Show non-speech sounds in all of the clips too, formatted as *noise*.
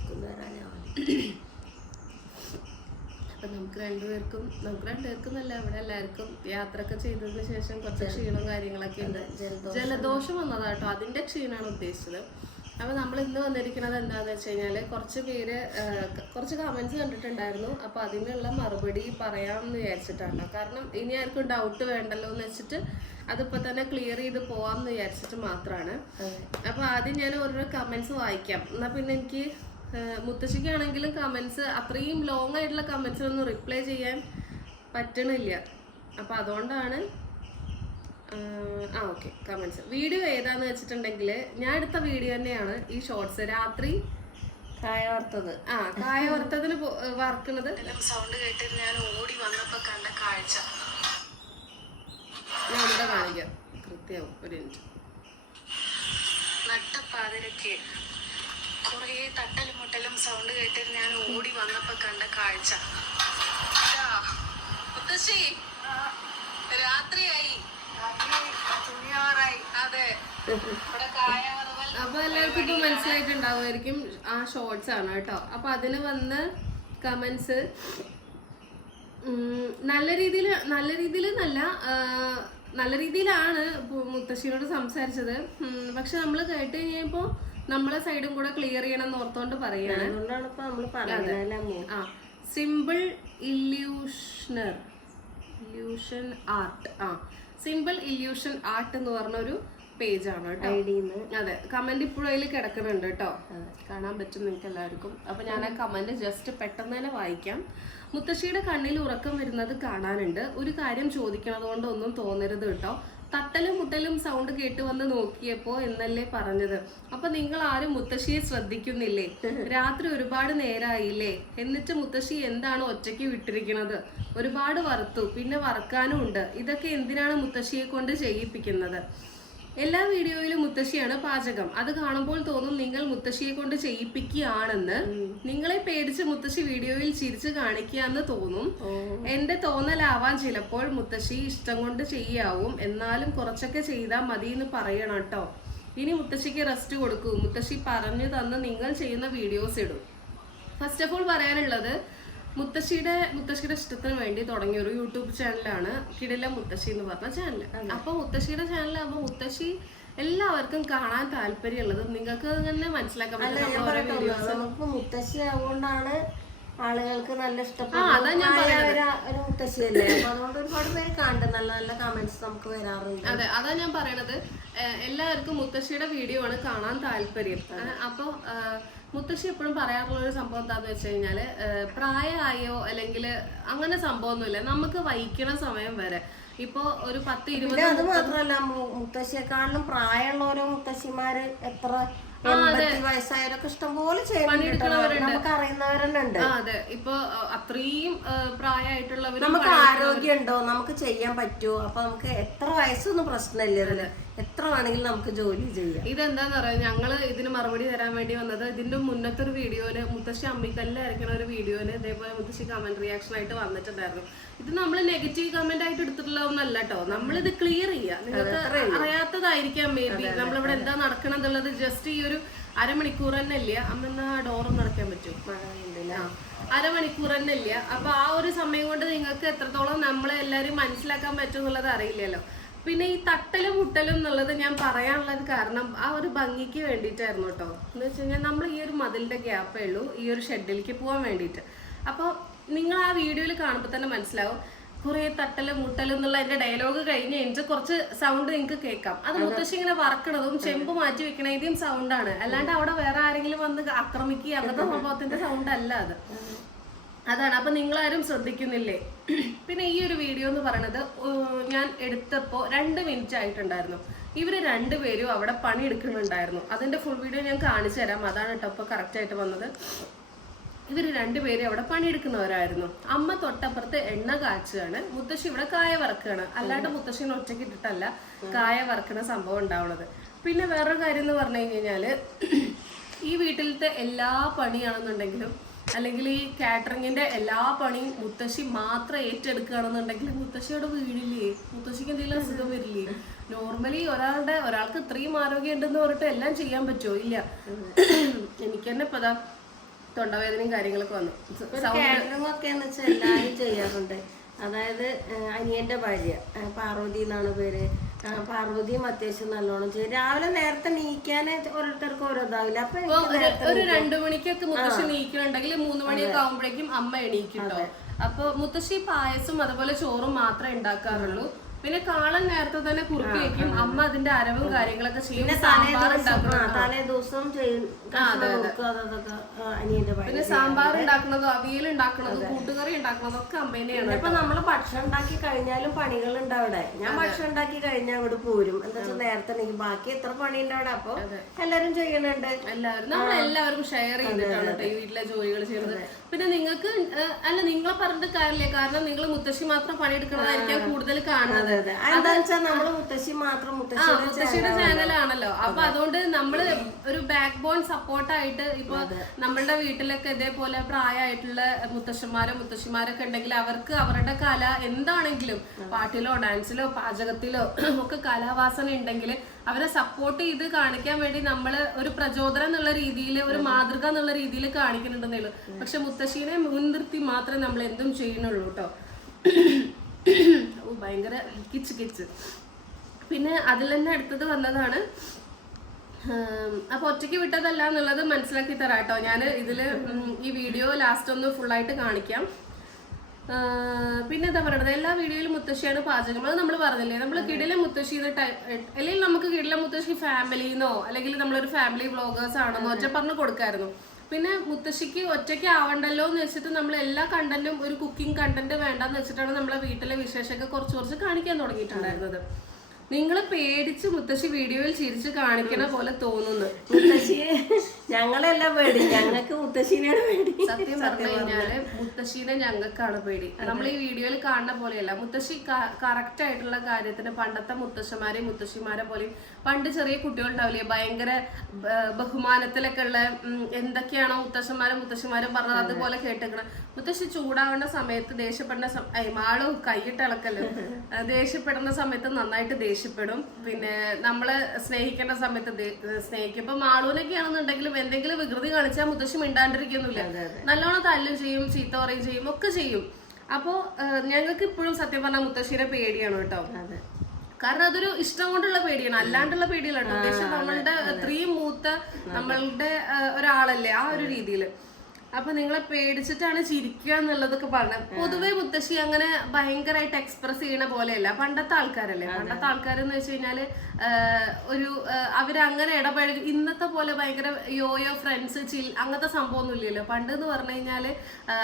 അവർക്കും വരാനാവില്ല അപ്പൊ നമുക്ക് രണ്ടുപേർക്കും നമുക്ക് രണ്ടുപേർക്കും നല്ല അവിടെ എല്ലാവർക്കും യാത്രയൊക്കെ ചെയ്തതിന് ശേഷം കുറച്ച് ക്ഷീണവും കാര്യങ്ങളൊക്കെ ഉണ്ട്. ജലദോഷം. വന്നതാട്ടോ. അതിന്റെ ക്ഷീണമാണ് ഉദ്ദേശിച്ചത്. അപ്പൊ നമ്മൾ ഇന്ന് വന്നിരിക്കുന്നത് എന്താന്ന് വെച്ച് കഴിഞ്ഞാൽ കുറച്ച് പേര് കുറച്ച് കമന്റ്സ് കണ്ടിട്ടുണ്ടായിരുന്നു. അപ്പൊ അതിനുള്ള മറുപടി പറയാമെന്ന് വിചാരിച്ചിട്ടാണ്. കാരണം ഇനി ആർക്കും ഡൗട്ട് വേണ്ടല്ലോ എന്ന് വെച്ചിട്ട് അതിപ്പോ തന്നെ ക്ലിയർ ചെയ്ത് പോവാമെന്ന് വിചാരിച്ചിട്ട് മാത്രമാണ് അപ്പോൾ ആദ്യം ഞാൻ ഓരോരോ കമന്റ്സ് വായിക്കാം. എന്നാ പിന്നെ എനിക്ക് മുത്തശ്ശിക്കാണെങ്കിലും കമൻസ് അത്രയും ലോങ് ആയിട്ടുള്ള കമൻസിനൊന്നും റിപ്ലൈ ചെയ്യാൻ പറ്റണില്ല. അപ്പം അതുകൊണ്ടാണ് ആ ഓക്കെ കമൻസ് വീഡിയോ ഏതാന്ന് വെച്ചിട്ടുണ്ടെങ്കിൽ ഞാൻ എടുത്ത വീഡിയോ തന്നെയാണ് ഈ ഷോർട്സ് രാത്രി കായ വറുത്തത്. ആ കായ വറുത്തതിന് വറുക്കണത്. സൗണ്ട് കേട്ടിട്ട് ഞാൻ ഓടി വന്നപ്പോ കണ്ട കാഴ്ച. ഞാൻ ഇവിടെ കാണിക്കാം. കൃത്യമാവും ഒരു മിനിറ്റ് നട്ടപ്പാതിരക്ക്. കുറേ തട്ടലും മുട്ടലും സൗണ്ട് കേട്ടിട്ട് ഞാൻ ഓടി വന്നപ്പോ കണ്ട കാഴ്ച. രാത്രിയായി. അതെ. അപ്പൊ എല്ലാവർക്കും ഇപ്പൊ മനസ്സിലായിട്ടുണ്ടാവുമായിരിക്കും ആ ഷോർട്സ് ആണ് കേട്ടോ. അപ്പൊ അതിന് വന്ന് കമന്റ്സ് നല്ല രീതിയിൽ നല്ല രീതിയിൽ നല്ല നല്ല രീതിയിലാണ് മുത്തശ്ശിനോട് സംസാരിച്ചത്. പക്ഷെ നമ്മൾ കേട്ട് കഴിഞ്ഞപ്പോ നമ്മളെ സൈഡും കൂടെ ക്ലിയർ ചെയ്യണം എന്ന് ഓർത്തോണ്ട് പറയാണ്. ആ സിമ്പിൾ ഇല്യൂഷണർ ഇല്യൂഷൻ ആർട്ട് ആ സിമ്പിൾ ഇല്യൂഷൻ ആർട്ട് എന്ന് പറഞ്ഞ ഒരു പേജാണ് കേട്ടോ. അതെ കമന്റ് ഇപ്പോഴും അതിൽ കിടക്കുന്നുണ്ട് കേട്ടോ. കാണാൻ പറ്റും നിങ്ങൾക്ക് എല്ലാവർക്കും. അപ്പൊ ഞാൻ ആ കമന്റ് ജസ്റ്റ് പെട്ടെന്ന് തന്നെ വായിക്കാം. മുത്തശ്ശിയുടെ കണ്ണിൽ ഉറക്കം വരുന്നത് കാണാനുണ്ട്. ഒരു കാര്യം ചോദിക്കണത് കൊണ്ട് ഒന്നും തോന്നരുത് കേട്ടോ. തട്ടലും മുട്ടലും സൗണ്ട് കേട്ട് വന്ന് നോക്കിയപ്പോ എന്നല്ലേ പറഞ്ഞത്. അപ്പൊ നിങ്ങൾ ആരും മുത്തശ്ശിയെ ശ്രദ്ധിക്കുന്നില്ലേ? രാത്രി ഒരുപാട് നേരായില്ലേ? എന്നിട്ട് മുത്തശ്ശി എന്താണ് ഒറ്റയ്ക്ക് വിട്ടിരിക്കുന്നത് ഒരുപാട് വറുത്തു പിന്നെ വറക്കാനും ഉണ്ട് ഇതൊക്കെ എന്തിനാണ് മുത്തശ്ശിയെ കൊണ്ട് ചെയ്യിപ്പിക്കുന്നത്? എല്ലാ വീഡിയോയിലും മുത്തശ്ശിയാണ് പാചകം. അത് കാണുമ്പോൾ തോന്നും നിങ്ങൾ മുത്തശ്ശിയെ കൊണ്ട് ചെയ്യിപ്പിക്കുകയാണെന്ന്. നിങ്ങളെ പേടിച്ച് മുത്തശ്ശി വീഡിയോയിൽ ചിരിച്ച് കാണിക്കുകയെന്ന് തോന്നും. എന്റെ തോന്നലാവാൻ ചിലപ്പോൾ മുത്തശ്ശി ഇഷ്ടം കൊണ്ട് ചെയ്യാവും. എന്നാലും കുറച്ചൊക്കെ ചെയ്താൽ മതി എന്ന് പറയണം കേട്ടോ. ഇനി മുത്തശ്ശിക്ക് റെസ്റ്റ് കൊടുക്കൂ. മുത്തശ്ശി പറഞ്ഞു തന്ന് നിങ്ങൾ ചെയ്യുന്ന വീഡിയോസ് ഇടും. ഫസ്റ്റ് ഓഫ് ഓൾ പറയാനുള്ളത് മുത്തശ്ശിയുടെ മുത്തശ്ശിയുടെ ഇഷ്ടത്തിന് വേണ്ടി തുടങ്ങിയ ഒരു യൂട്യൂബ് ചാനലാണ് കിടില മുത്തശ്ശി എന്ന് പറഞ്ഞ ചാനൽ അപ്പൊ മുത്തശ്ശിയുടെ ചാനലാകുമ്പോൾ മുത്തശ്ശി എല്ലാവർക്കും കാണാൻ താല്പര്യമുള്ളത്. നിങ്ങൾക്ക് തന്നെ മനസ്സിലാക്കാൻ. നമുക്ക് മുത്തശ്ശി ആവുകൊണ്ടാണ് ആളുകൾക്ക് നല്ല പ്രായമായ ഒരു- മുത്തശ്ശിയല്ലേ? അതുകൊണ്ട് ഒരുപാട് പേര് കാണുന്നുണ്ട് നല്ല നല്ല കമന്റ്സ് നമുക്ക് വരാറുണ്ട്. അതെ അതാ ഞാൻ പറയണത്. എല്ലാവർക്കും മുത്തശ്ശിയുടെ വീഡിയോ ആണ് കാണാൻ താല്പര്യം. അപ്പൊ മുത്തശ്ശി എപ്പോഴും പറയാറുള്ള ഒരു സംഭവം എന്താന്ന് വെച്ച് കഴിഞ്ഞാൽ പ്രായമായോ അല്ലെങ്കിൽ അങ്ങനെ സംഭവമൊന്നുമില്ല. നമുക്ക് വഹിക്കണ സമയം വരെ. ഇപ്പോ ഒരു പത്ത് ഇരുപത് അത് മാത്രല്ല മുത്തശ്ശിയെക്കാളും പ്രായമുള്ളവരോ മുത്തശ്ശിമാര് എത്ര വയസ്സായവരൊക്കെ ഇഷ്ടംപോലെ നമുക്ക് അതെ. ഇപ്പൊ അത്രയും പ്രായമായിട്ടുള്ളവർ നമുക്ക് ആരോഗ്യം ഉണ്ടോ നമുക്ക് ചെയ്യാൻ പറ്റുമോ? അപ്പൊ നമുക്ക് എത്ര വയസ്സൊന്നും പ്രശ്നമില്ല ഇതിൽ. എത്ര വേണമെങ്കിലും നമുക്ക് ജോലി ചെയ്യാം. ഇതെന്താന്ന് പറയാ ഞങ്ങൾ ഇതിന് മറുപടി തരാൻ വേണ്ടി വന്നത് ഇതിന്റെ മുന്നത്തെ ഒരു വീഡിയോയിൽ മുത്തശ്ശി അമ്മിക്കല്ല് അരക്കണ ഒരു വീഡിയോയിൽ ഇതേപോലെ മുത്തശ്ശി കമന്റ് റിയാക്ഷൻ ആയിട്ട് വന്നിട്ടുണ്ടായിരുന്നു. ഇത് നമ്മൾ നെഗറ്റീവ് കമന്റ് ആയിട്ട് എടുത്തിട്ടുള്ളതൊന്നല്ല കേട്ടോ നമ്മളിത് ക്ലിയർ ചെയ്യുക നിങ്ങൾക്ക് അറിയാത്തതായിരിക്കാം മേ ബി നമ്മളിവിടെ എന്താ നടക്കണെന്നുള്ളത് ജസ്റ്റ് ഈ ഒരു അരമണിക്കൂർ തന്നെ ഇല്ല? അമ്മ ആ ഡോർ നടക്കാൻ പറ്റും. അരമണിക്കൂർ തന്നെ ഇല്ല? അപ്പൊ ആ ഒരു സമയം കൊണ്ട് നിങ്ങൾക്ക് എത്രത്തോളം നമ്മളെ എല്ലാരും മനസ്സിലാക്കാൻ പറ്റും എന്നുള്ളത് അറിയില്ലല്ലോ. പിന്നെ ഈ തട്ടലും മുട്ടലും എന്നുള്ളത് ഞാൻ പറയാനുള്ളത് കാരണം ആ ഒരു ഭംഗിക്ക് വേണ്ടിയിട്ടായിരുന്നു കേട്ടോ. എന്ന് വെച്ച് കഴിഞ്ഞാൽ നമ്മൾ ഈ ഒരു മതിലിന്റെ ഗ്യാപ്പേ ഉള്ളൂ ഈ ഒരു ഷെഡിലേക്ക് പോകാൻ വേണ്ടിയിട്ട്. അപ്പോൾ നിങ്ങൾ ആ വീഡിയോയിൽ കാണുമ്പോൾ തന്നെ മനസ്സിലാവും കുറേ തട്ടലും മുട്ടലും എന്നുള്ള എന്റെ ഡയലോഗ് കഴിഞ്ഞ് കഴിഞ്ഞാൽ കുറച്ച് സൗണ്ട് നിങ്ങൾക്ക് കേൾക്കാം. അത് മുത്തശ്ശി ഇങ്ങനെ വറക്കണതും ചെമ്പ് മാറ്റി വെക്കണതിന്റെയും സൗണ്ടാണ് അല്ലാണ്ട് അവിടെ വേറെ ആരെങ്കിലും വന്ന് ആക്രമിക്കുക അങ്ങനത്തെ *laughs* സംഭവത്തിന്റെ സൗണ്ട് അല്ല അത്. അതാണ്. അപ്പൊ നിങ്ങളാരും ശ്രദ്ധിക്കുന്നില്ലേ? പിന്നെ ഈ ഒരു വീഡിയോ എന്ന് പറയുന്നത് ഞാൻ എടുത്തപ്പോൾ രണ്ട് മിനിറ്റ് ആയിട്ടുണ്ടായിരുന്നു. ഇവർ രണ്ടുപേരും അവിടെ പണിയെടുക്കുന്നുണ്ടായിരുന്നു. അതിന്റെ ഫുൾ വീഡിയോ ഞാൻ കാണിച്ചു തരാം. അതാണ് കേട്ടോ ഇപ്പൊ കറക്റ്റ് ആയിട്ട് വന്നത്. ഇവർ രണ്ടുപേരും അവിടെ പണിയെടുക്കുന്നവരായിരുന്നു. അമ്മ തൊട്ടപ്പുറത്ത് എണ്ണ കാച്ചുകയാണ് മുത്തശ്ശി ഇവിടെ കായ വറക്കുകയാണ് അല്ലാണ്ട് മുത്തശ്ശിനെ ഒറ്റയ്ക്ക് ഇട്ടിട്ടല്ല കായ വറക്കുന്ന സംഭവം ഉണ്ടാവുന്നത് പിന്നെ വേറൊരു കാര്യം എന്ന് പറഞ്ഞു കഴിഞ്ഞാൽ ഈ വീട്ടിലത്തെ എല്ലാ പണിയാണെന്നുണ്ടെങ്കിലും അല്ലെങ്കിൽ ഈ കാറ്ററിങ്ങിന്റെ എല്ലാ പണിയും മുത്തശ്ശി മാത്രം ഏറ്റെടുക്കുകയാണെന്നുണ്ടെങ്കിൽ മുത്തശ്ശിയോട് വീടില്ലേ? മുത്തശ്ശിക്ക് എന്തെങ്കിലും അസുഖം വരില്ലേ? നോർമലി ഒരാളുടെ ഒരാൾക്ക് ഇത്രയും ആരോഗ്യം ഉണ്ടെന്ന് പറഞ്ഞിട്ട് എല്ലാം ചെയ്യാൻ പറ്റുമോ? ഇല്ല. എനിക്ക് തന്നെ ഇപ്പൊ അതാ തൊണ്ടവേദനയും കാര്യങ്ങളൊക്കെ വന്നു. കാറ്ററിംഗ് ഒക്കെ എന്ന് വെച്ചാൽ എല്ലാവരും ചെയ്യാറുണ്ട്. അതായത് അനിയന്റെ ഭാര്യ പാർവതി എന്നാണ് പേര്. പാർവതിയും അത്യാവശ്യം നല്ലോണം ചെയ്യും രാവിലെ നേരത്തെ നീക്കാൻ ഓരോരുത്തർക്കും ഓരോ ഇതാവില്ല അപ്പൊ ഒരു രണ്ടു മണിക്കൊക്കെ മുത്തശ്ശി നീക്കണുണ്ടെങ്കിൽ മൂന്ന് മണിയൊക്കെ ആകുമ്പോഴേക്കും അമ്മ എണീക്കും അപ്പൊ മുത്തശ്ശി പായസം അതുപോലെ ചോറും മാത്രമേ ഉണ്ടാക്കാറുള്ളൂ. പിന്നെ കാളൻ നേരത്തെ തന്നെ കുറുക്കി വെക്കും. അമ്മ അതിന്റെ അരവും കാര്യങ്ങളൊക്കെ ചെയ്യും. തലേ ദിവസം പിന്നെ സാമ്പാർ ഉണ്ടാക്കുന്നതും അവിയൽ ഉണ്ടാക്കുന്നതും കൂട്ടുകറി ഉണ്ടാക്കുന്നതും ഒക്കെ അമ്മേനെയാണ് ഇപ്പൊ നമ്മൾ ഭക്ഷണം ഉണ്ടാക്കി കഴിഞ്ഞാലും പണികൾ അവിടെ. ഞാൻ ഭക്ഷണം ഉണ്ടാക്കി കഴിഞ്ഞാൽ അങ്ങോട്ട് പോരും. എന്താ വെച്ചാൽ നേരത്തെ ബാക്കി എത്ര പണി അവിടെ? അപ്പൊ എല്ലാരും ചെയ്യണുണ്ട് എല്ലാവരും നമ്മൾ എല്ലാവർക്കും ഷെയർ ചെയ്തിട്ടാണ് ഈ വീട്ടിലെ ജോലികൾ ചെയ്യുന്നത്. പിന്നെ നിങ്ങൾക്ക് അല്ല നിങ്ങളെ പറഞ്ഞിട്ട് കാര്യമില്ല. കാരണം നിങ്ങൾ മുത്തശ്ശി മാത്രം പണിയെടുക്കണതായിരിക്കാം കൂടുതൽ കാണുന്നത്. അതെ അതെ. എന്താ വെച്ചാൽ നമ്മൾ മുത്തശ്ശി മാത്രം മുത്തശ്ശിയുടെ ചാനലാണല്ലോ അപ്പൊ അതുകൊണ്ട് നമ്മൾ ഒരു ബാക്ക് ബോൺ സപ്പോർട്ടായിട്ട് ഇപ്പൊ നമ്മളുടെ വീട്ടിലൊക്കെ ഇതേപോലെ പ്രായമായിട്ടുള്ള മുത്തശ്ശന്മാരോ മുത്തശ്ശിമാരൊക്കെ ഉണ്ടെങ്കിൽ അവർക്ക് അവരുടെ കല എന്താണെങ്കിലും പാട്ടിലോ ഡാൻസിലോ പാചകത്തിലോ *clears throat* ഒക്കെ കലാവാസന ഉണ്ടെങ്കിൽ അവരെ സപ്പോർട്ട് ചെയ്ത് കാണിക്കാൻ വേണ്ടി നമ്മൾ ഒരു പ്രചോദനം എന്നുള്ള രീതിയിൽ ഒരു മാതൃക എന്നുള്ള രീതിയിൽ കാണിക്കുന്നുണ്ടെന്നേ ഉള്ളൂ. പക്ഷെ മുത്തശ്ശീനെ മുൻനിർത്തി മാത്രമേ നമ്മൾ എന്തും ചെയ്യുന്നുള്ളൂ കേട്ടോ ഭയങ്കര കിച്ച് കിച്ച്. പിന്നെ അതിൽ തന്നെ അടുത്തത് വന്നതാണ് അപ്പോൾ അപ്പൊ ഒറ്റയ്ക്ക് വിട്ടതല്ല എന്നുള്ളത് മനസ്സിലാക്കി തരാം കേട്ടോ ഞാൻ ഇതിൽ ഈ വീഡിയോ ലാസ്റ്റ് ഒന്ന് ഫുള്ളായിട്ട് കാണിക്കാം. പിന്നെ എന്താ പറയുന്നത് എല്ലാ വീഡിയോയിലും മുത്തശ്ശിയാണ് പാചകം. അത് നമ്മൾ പറഞ്ഞില്ലേ? നമ്മൾ കിടിലെ മുത്തശ്ശി അല്ലെങ്കിൽ നമുക്ക് കിടിലെ മുത്തശ്ശി ഫാമിലിന്നോ അല്ലെങ്കിൽ നമ്മളൊരു ഫാമിലി വ്ളോഗേഴ്സ് ആണെന്നോ ഒറ്റ പറഞ്ഞു കൊടുക്കായിരുന്നു. പിന്നെ മുത്തശ്ശിക്ക് ഒറ്റയ്ക്ക് ആവണ്ടല്ലോ എന്ന് വെച്ചിട്ട് നമ്മൾ എല്ലാ കണ്ടന്റും ഒരു കുക്കിംഗ് കണ്ടന്റ് വേണ്ടെന്ന് വെച്ചിട്ടാണ് നമ്മളെ വീട്ടിലെ വിശേഷമൊക്കെ കുറച്ച് കുറച്ച് കാണിക്കാൻ തുടങ്ങിയിട്ടുണ്ടായിരുന്നത്. നിങ്ങൾ പേടിച്ച് മുത്തശ്ശി വീഡിയോയിൽ ചിരിച്ച് കാണിക്കണ പോലെ തോന്നുന്നു. മുത്തശ്ശിയെ ഞങ്ങളെല്ലാം പേടി. ഞങ്ങൾക്ക് മുത്തശ്ശീനാണ് പേടി. സത്യം പറഞ്ഞു കഴിഞ്ഞാൽ മുത്തശ്ശീനെ ഞങ്ങൾക്കാണ് പേടി. നമ്മൾ ഈ വീഡിയോയിൽ കാണുന്ന പോലെയല്ല. മുത്തശ്ശി കറക്റ്റ് ആയിട്ടുള്ള കാര്യത്തിന് പണ്ടത്തെ മുത്തശ്ശിമാരെയും മുത്തശ്ശിമാരെ പോലെയും പണ്ട് ചെറിയ കുട്ടികളുണ്ടാവില്ലേ? ഭയങ്കര ബഹുമാനത്തിലൊക്കെ ഉള്ള എന്തൊക്കെയാണോ മുത്തശ്ശന്മാരും മുത്തശ്ശിമാരും പറഞ്ഞത് അതുപോലെ കേട്ടേക്കണം മുത്തശ്ശി ചൂടാവേണ്ട സമയത്ത് ദേഷ്യപ്പെടുന്ന ഐ കൈയിട്ട് ഇളക്കല്ലോ *laughs* ദേഷ്യപ്പെടുന്ന സമയത്ത് നന്നായിട്ട് ദേഷ്യപ്പെടും. പിന്നെ നമ്മൾ സ്നേഹിക്കേണ്ട സമയത്ത് സ്നേഹിക്കും. ഇപ്പൊ മാളൂനൊക്കെ ആണെന്നുണ്ടെങ്കിലും എന്തെങ്കിലും വികൃതി കാണിച്ചാൽ മുത്തശ്ശി മിണ്ടാണ്ടിരിക്കുന്നില്ല. നല്ലോണം തല്ലും ചെയ്യും ചീത്ത പറയും ചെയ്യും ഒക്കെ ചെയ്യും. അപ്പോൾ ഞങ്ങൾക്ക് ഇപ്പോഴും സത്യം പറഞ്ഞാൽ മുത്തശ്ശിയുടെ പേടിയാണ് കേട്ടോ. അതെ. കാരണം അതൊരു ഇഷ്ടം കൊണ്ടുള്ള പേടിയാണ്. അല്ലാണ്ടുള്ള പേടിയല്ല കേട്ടോ. നമ്മളുടെ ഇത്രയും മൂത്ത നമ്മളുടെ ഒരാളല്ലേ ആ ഒരു രീതിയിൽ അപ്പൊ നിങ്ങളെ പേടിച്ചിട്ടാണ് ചിരിക്കുക എന്നുള്ളതൊക്കെ പറഞ്ഞത്. പൊതുവെ മുത്തശ്ശി അങ്ങനെ ഭയങ്കരമായിട്ട് എക്സ്പ്രസ് ചെയ്യണ പോലെയല്ല. പണ്ടത്തെ ആൾക്കാരല്ലേ? പണ്ടത്തെ ആൾക്കാരെന്ന് വെച്ച് കഴിഞ്ഞാൽ ഒരു അവരങ്ങനെ ഇടപഴകി ഇന്നത്തെ പോലെ ഭയങ്കര യോയോ ഫ്രണ്ട്സ് ചിൽ അങ്ങനത്തെ സംഭവമൊന്നും ഇല്ലല്ലോ. പണ്ട് എന്ന് പറഞ്ഞു കഴിഞ്ഞാൽ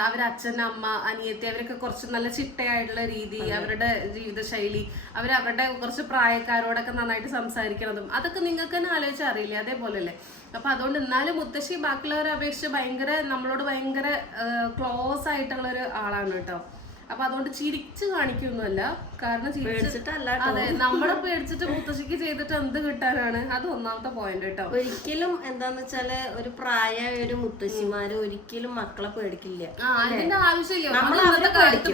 അവർ അച്ഛൻ അമ്മ അനിയത്തി അവരൊക്കെ കുറച്ച് നല്ല ചിട്ടയായിട്ടുള്ള രീതി അവരുടെ ജീവിതശൈലി അവർ അവരുടെ കുറച്ച് പ്രായക്കാരോടൊക്കെ നന്നായിട്ട് സംസാരിക്കണതും അതൊക്കെ നിങ്ങൾക്ക് തന്നെ ആലോചിച്ചറിയില്ലേ അറിയില്ലേ? അതേപോലെയല്ലേ? അപ്പൊ അതുകൊണ്ട് എന്നാലും മുത്തശ്ശി ബാക്കിയുള്ളവരെ അപേക്ഷിച്ച് ഭയങ്കര നമ്മളോട് ഭയങ്കര ക്ലോസ് ആയിട്ടുള്ള ഒരു ആളാണ് കേട്ടോ. അപ്പൊ അതുകൊണ്ട് ചിരിച്ച് കാണിക്കൊന്നുമല്ല. കാരണം പേടിച്ചിട്ടല്ല അതെ നമ്മളെ പേടിച്ചിട്ട് മുത്തശ്ശിക്ക് ചെയ്തിട്ട് എന്ത് കിട്ടാനാണ്? അത് ഒന്നാമത്തെ പോയിന്റ് കേട്ടോ. ഒരിക്കലും എന്താന്ന് വെച്ചാൽ ഒരു പ്രായമായ ഒരു മുത്തശ്ശിമാര് ഒരിക്കലും മക്കളെ പേടിക്കില്ല. അതിന്റെ ആവശ്യമില്ല. കാലത്ത്